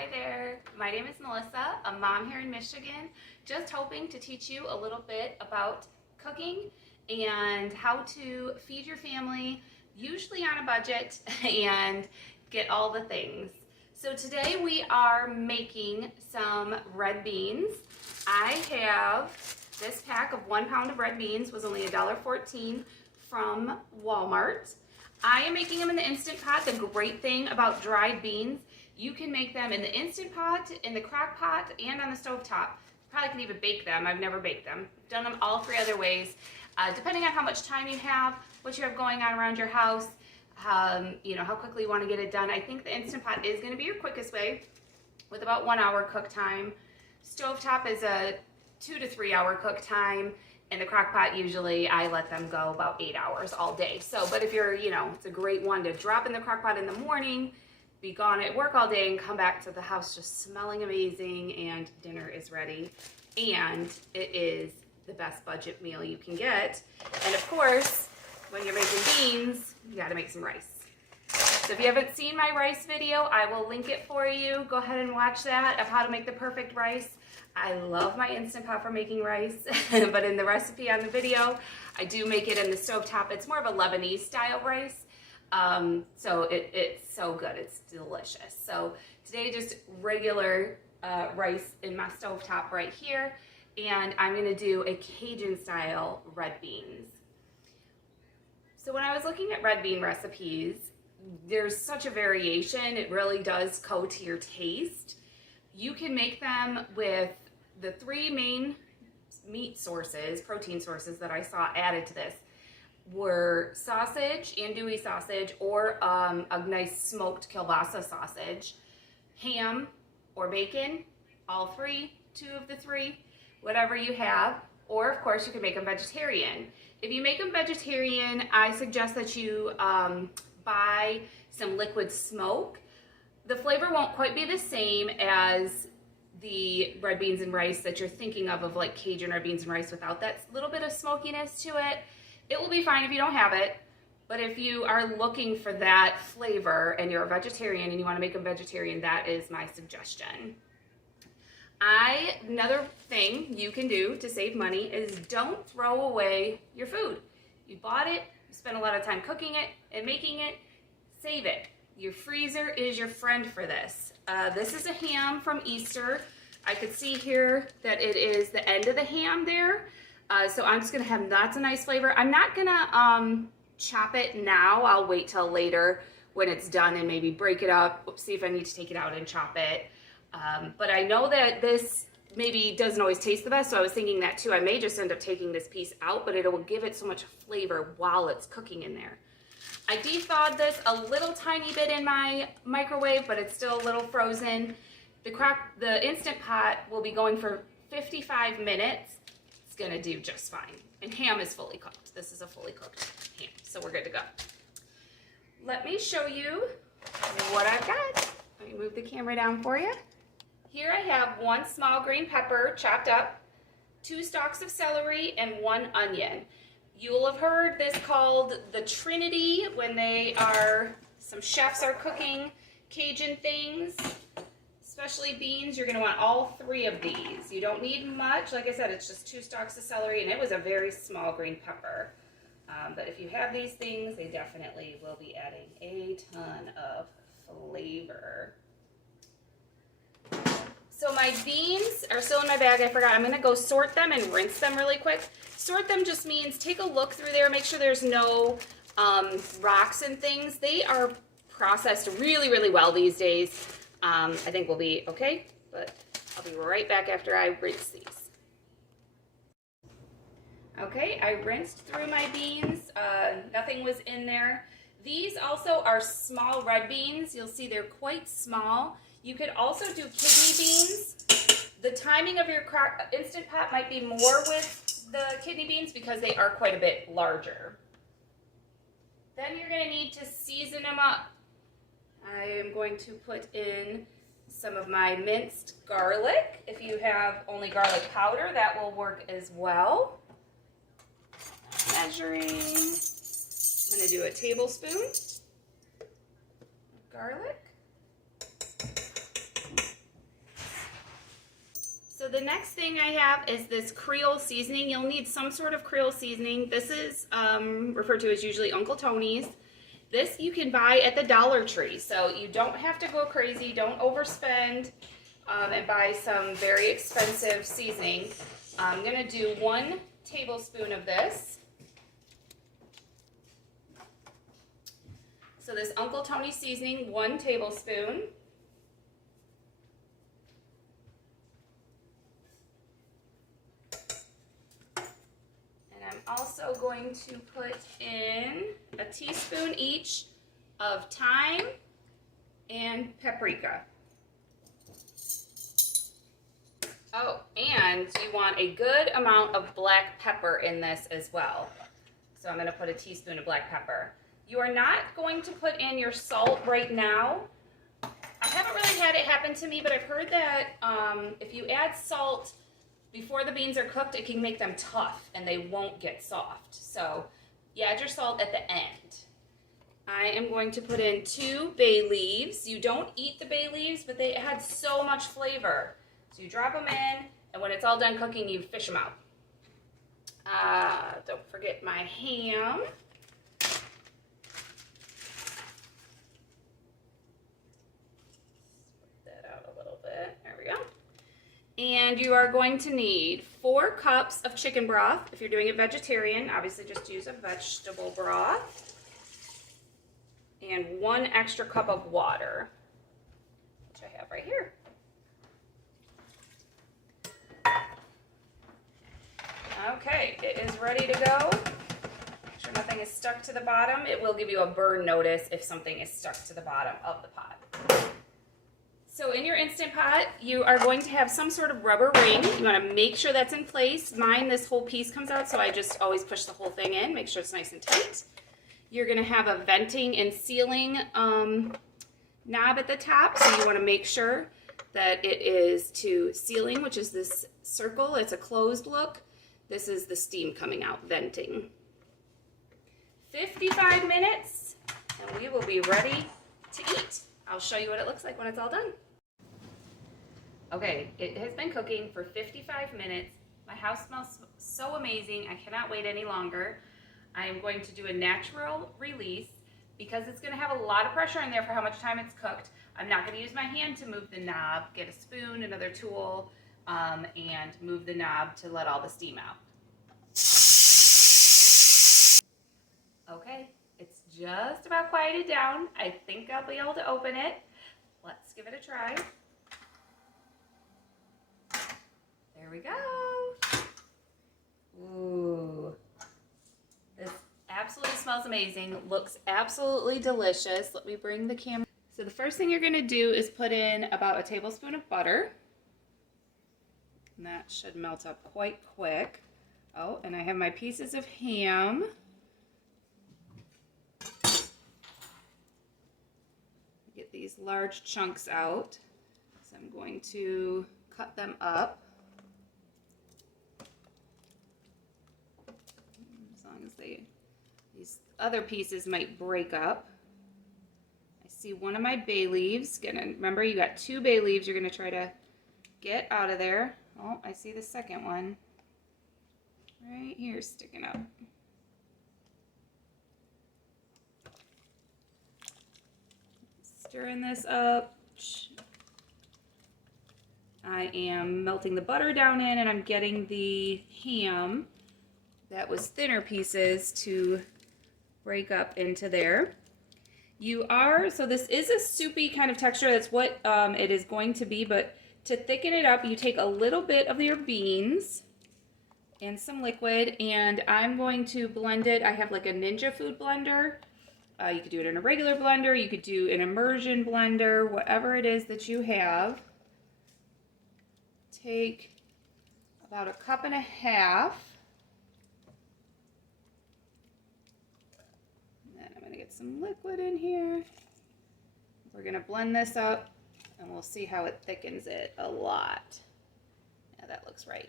Hi there, my name is Melissa, a mom here in Michigan, just hoping to teach you a little bit about cooking and how to feed your family, usually on a budget, and get all the things. So today we are making some red beans. I have this pack of 1 pound of red beans, was only $1.14 from Walmart. I am making them in the Instant Pot. The great thing about dried beans, you can make them in the Instant Pot, in the crock pot, and on the stove top. Probably can even bake them. I've never baked them. I've done them all 3 other ways. Depending on how much time you have, what you have going on around your house, you know, how quickly you want to get it done. I think the Instant Pot is going to be your quickest way with about 1 hour cook time. Stovetop is a 2 to 3 hour cook time. In the crock pot, usually I let them go about 8 hours all day. So, but if you're, you know, it's a great one to drop in the crock pot in the morning, be gone at work all day, and come back to the house just smelling amazing, and dinner is ready. And it is the best budget meal you can get. And of course, when you're making beans, you gotta make some rice. So if you haven't seen my rice video, I will link it for you. Go ahead and watch that of how to make the perfect rice. I love my Instant Pot for making rice, but in the recipe on the video, I do make it in the stovetop. It's more of a Lebanese style rice. So it's so good, it's delicious. So today just regular rice in my stovetop right here, and I'm gonna do a Cajun style red beans. So when I was looking at red bean recipes, there's such a variation. It really does go to your taste. You can make them with the 3 main meat sources, protein sources that I saw added to this were sausage, andouille sausage, or a nice smoked kielbasa sausage, ham or bacon, all 3, 2 of the 3, whatever you have, or of course you can make them vegetarian. If you make them vegetarian, I suggest that you buy some liquid smoke. The flavor won't quite be the same as the red beans and rice that you're thinking of like Cajun red beans and rice without that little bit of smokiness to it. It will be fine if you don't have it, but if you are looking for that flavor and you're a vegetarian and you want to make them vegetarian, that is my suggestion. Another thing you can do to save money is don't throw away your food. You bought it, you spent a lot of time cooking it and making it, save it. Your freezer is your friend for this. This is a ham from Easter. I could see here that it is the end of the ham there. So I'm just gonna have lots of nice flavor. I'm not gonna chop it now. I'll wait till later when it's done and maybe break it up, see if I need to take it out and chop it. But I know that this maybe doesn't always taste the best, so I was thinking that too. I may just end up taking this piece out, but it will give it so much flavor while it's cooking in there. I de-thawed this a little tiny bit in my microwave, but it's still a little frozen. The Instant Pot will be going for 55 minutes. It's gonna do just fine. And ham is fully cooked. This is a fully cooked ham, so we're good to go. Let me show you what I've got. Let me move the camera down for you. Here I have 1 small green pepper chopped up, 2 stalks of celery, and 1 onion. You'll have heard this called the Trinity when some chefs are cooking Cajun things, especially beans. You're gonna want all 3 of these. You don't need much. Like I said, it's just 2 stalks of celery, and it was a very small green pepper. But if you have these things, they definitely will be adding a ton of flavor. So my beans are still in my bag. I forgot. I'm going to go sort them and rinse them really quick. Sort them just means take a look through there. Make sure there's no rocks and things. They are processed really, really well these days. I think we'll be okay, but I'll be right back after I rinse these. Okay, I rinsed through my beans. Nothing was in there. These also are small red beans. You'll see they're quite small. You could also do kidney beans. The timing of your Instant Pot might be more with the kidney beans because they are quite a bit larger. Then you're going to need to season them up. I am going to put in some of my minced garlic. If you have only garlic powder, that will work as well. Measuring. I'm going to do a tablespoon of garlic. the next thing I have is this Creole seasoning. You'll need some sort of Creole seasoning. This is referred to as usually Uncle Tony's. This you can buy at the Dollar Tree, so you don't have to go crazy, don't overspend and buy some very expensive seasoning. I'm gonna do 1 tablespoon of this. So this Uncle Tony seasoning, 1 tablespoon. And I'm also going to put in a teaspoon each of thyme and paprika. Oh, and you want a good amount of black pepper in this as well. So I'm going to put a teaspoon of black pepper. You are not going to put in your salt right now. I haven't really had it happen to me, but I've heard that if you add salt before the beans are cooked, it can make them tough and they won't get soft. So you add your salt at the end. I am going to put in 2 bay leaves. You don't eat the bay leaves, but they add so much flavor. So you drop them in, and when it's all done cooking, you fish them out. Don't forget my ham. And you are going to need 4 cups of chicken broth. If you're doing it vegetarian, obviously just use a vegetable broth. And 1 extra cup of water, which I have right here. Okay, it is ready to go. Make sure nothing is stuck to the bottom. It will give you a burn notice if something is stuck to the bottom of the pot. So in your Instant Pot, you are going to have some sort of rubber ring. You want to make sure that's in place. Mine, this whole piece comes out, so I just always push the whole thing in, make sure it's nice and tight. You're going to have a venting and sealing knob at the top, so you want to make sure that it is to sealing, which is this circle. It's a closed look. This is the steam coming out, venting. 55 minutes, and we will be ready to eat. I'll show you what it looks like when it's all done. Okay, it has been cooking for 55 minutes. My house smells so amazing. I cannot wait any longer. I am going to do a natural release because it's going to have a lot of pressure in there for how much time it's cooked. I'm not going to use my hand to move the knob. Get a spoon, another tool, and move the knob to let all the steam out. Okay, it's just about quieted down. I think I'll be able to open it. Let's give it a try. There we go. Ooh. This absolutely smells amazing. Looks absolutely delicious. Let me bring the camera. So the first thing you're going to do is put in about a tablespoon of butter. And that should melt up quite quick. Oh, and I have my pieces of ham. Get these large chunks out. So I'm going to cut them up. As long as these other pieces might break up. I see one of my bay leaves. Remember, you got 2 bay leaves you're going to try to get out of there. Oh, I see the second one right here sticking up. Stirring this up. I am melting the butter down in, and I'm getting the ham that was thinner pieces to break up into there. So this is a soupy kind of texture. That's what it is going to be, but to thicken it up, you take a little bit of your beans and some liquid, and I'm going to blend it. I have like a Ninja food blender. You could do it in a regular blender. You could do an immersion blender, whatever it is that you have. Take about 1.5 cups. And then I'm going to get some liquid in here. We're going to blend this up, and we'll see how it thickens it a lot. Yeah, that looks right.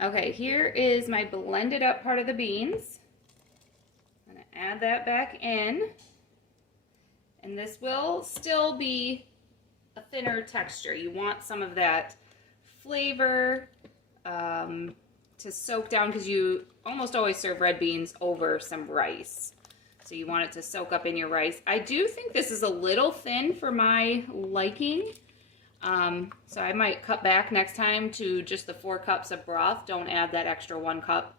Okay, here is my blended up part of the beans. I'm going to add that back in. And this will still be a thinner texture. You want some of that flavor to soak down, because you almost always serve red beans over some rice. So you want it to soak up in your rice. I do think this is a little thin for my liking. So I might cut back next time to just the 4 cups of broth. Don't add that extra 1 cup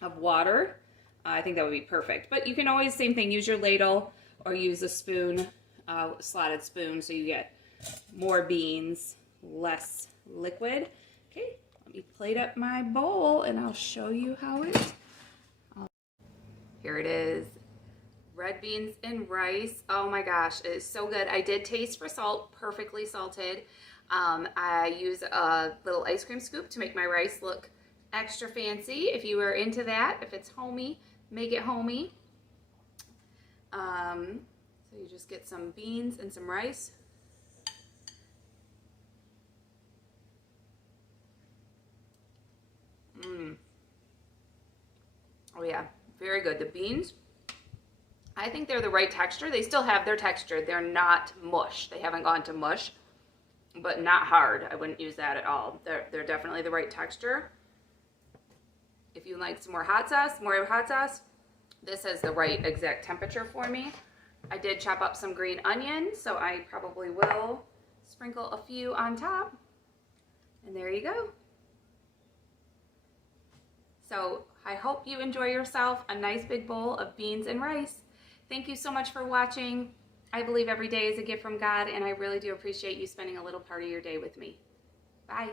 of water. I think that would be perfect. But you can always, same thing, use your ladle or use a spoon, slotted spoon, so you get more beans, less liquid. Okay, let me plate up my bowl and I'll show you how it. Here it is. Red beans and rice. Oh my gosh, it is so good. I did taste for salt, perfectly salted. I use a little ice cream scoop to make my rice look extra fancy. If you are into that, if it's homey, make it homey. So you just get some beans and some rice. Oh yeah, very good. The beans, I think they're the right texture. They still have their texture. They're not mush. They haven't gone to mush, but not hard. I wouldn't use that at all. They're definitely the right texture. If you like some more hot sauce, this is the right exact temperature for me. I did chop up some green onions, so I probably will sprinkle a few on top. And there you go. So I hope you enjoy yourself a nice big bowl of beans and rice. Thank you so much for watching. I believe every day is a gift from God, and I really do appreciate you spending a little part of your day with me. Bye.